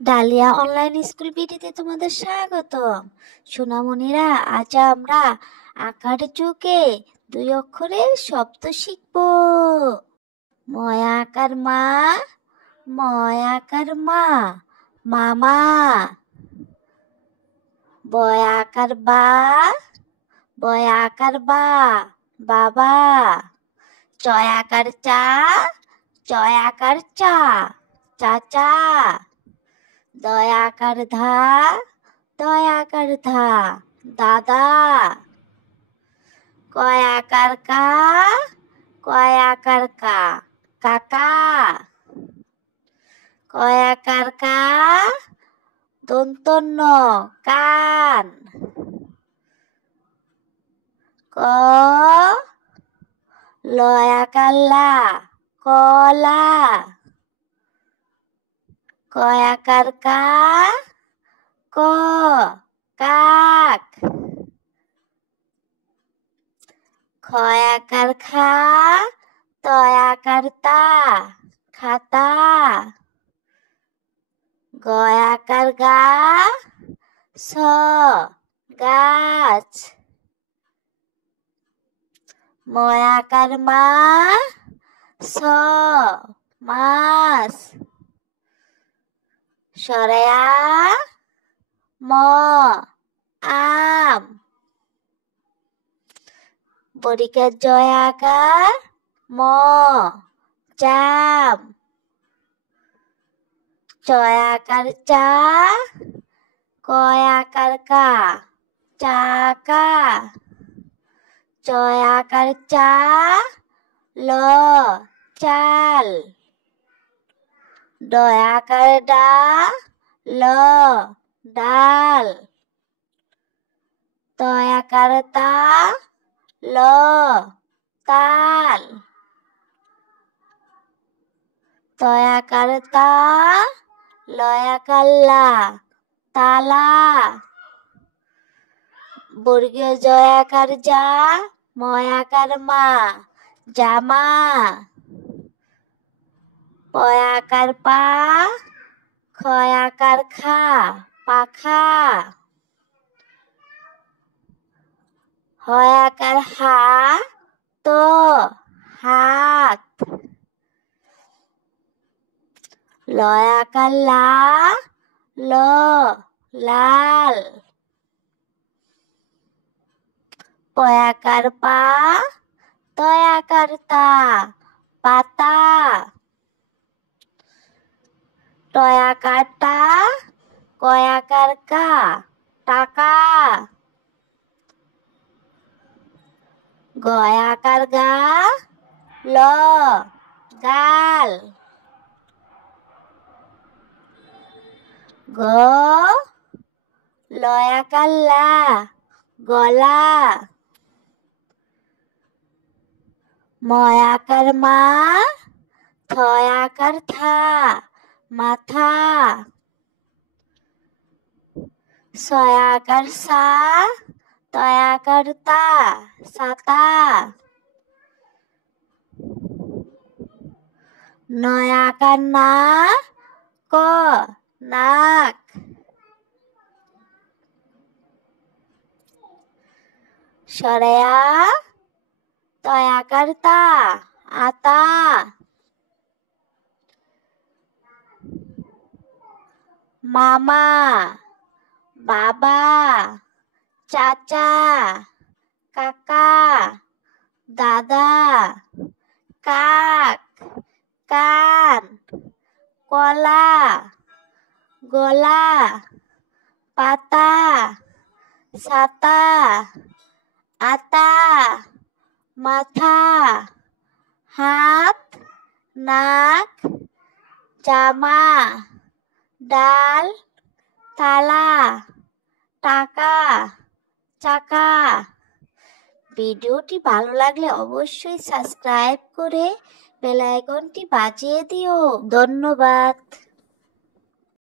Dahlia online school বিডিতে তোমাদের স্বাগতম। সোনামণিরা, আজ আমরা আকার যুগে 2 অক্ষরের শব্দ শিখব। ময়া আকার মা, ময়া আকার মা, মামা। বয়া আকার বা, বয়া আকার বা, বাবা। চয় আকার চা, চয় আকার চা, চাচা। দয়া আকার ধা, দয়া আকার ধা, দাদা। কয় আকার কা, কয় আকার কা, কাকা। কয় আকার কা, দন্তন্য কান। ক লয় আকার লা, কলা। কয় আকার কা, ক কাক। ক্ষয় আকার খা, তয় আকার তা, খাতা। গয় আকার গা, স গাছ। ময় আকার মা, স মাছ। সরেয়া ম আম। বরিকার জয় আকার ম জাম। চয় আকার চা, কয় আকার কা, চাকা। চয় আকার চা, ল চাল। ডয় আকার ডা, ল ডাল। তয় আকার তা, ল তাল। তয় আকার তা, লয় আকার লা, তালা। বর্গীয় জয় আকার যা, ময় আকার মা, জামা। পয় আকার পা, ক্ষয় আকার খা, পাখা। হয় আকার হা, তো হাত। লয় আকার লা, ল লাল। পয় আকার পা, তয় আকার তা, পাতা। টয় আকার টা, কয় আকার কা, টাকা। গয় আকার গা, ল গাল। গ লয় আকার লা, গলা। ময় আকার মা, থয় আকার থা, মাথা। ছয় আকার সা, তয় আকার তা, ছাতা। নয় আকার না, ক নাক। সরেয়া, তয় আকার তা, আতা। মামা, বাবা, চাচা, কাকা, দাদা। কাক, কান, কলা, গলা, পাতা, ছাতা, আতা, মাথা, হাত, নাক, জামা, ডাল, থালা, টাকা, চাকা। ভিডিওটি ভালো লাগলে অবশ্যই সাবস্ক্রাইব করে বেল আইকনটি বাজিয়ে দিও। ধন্যবাদ।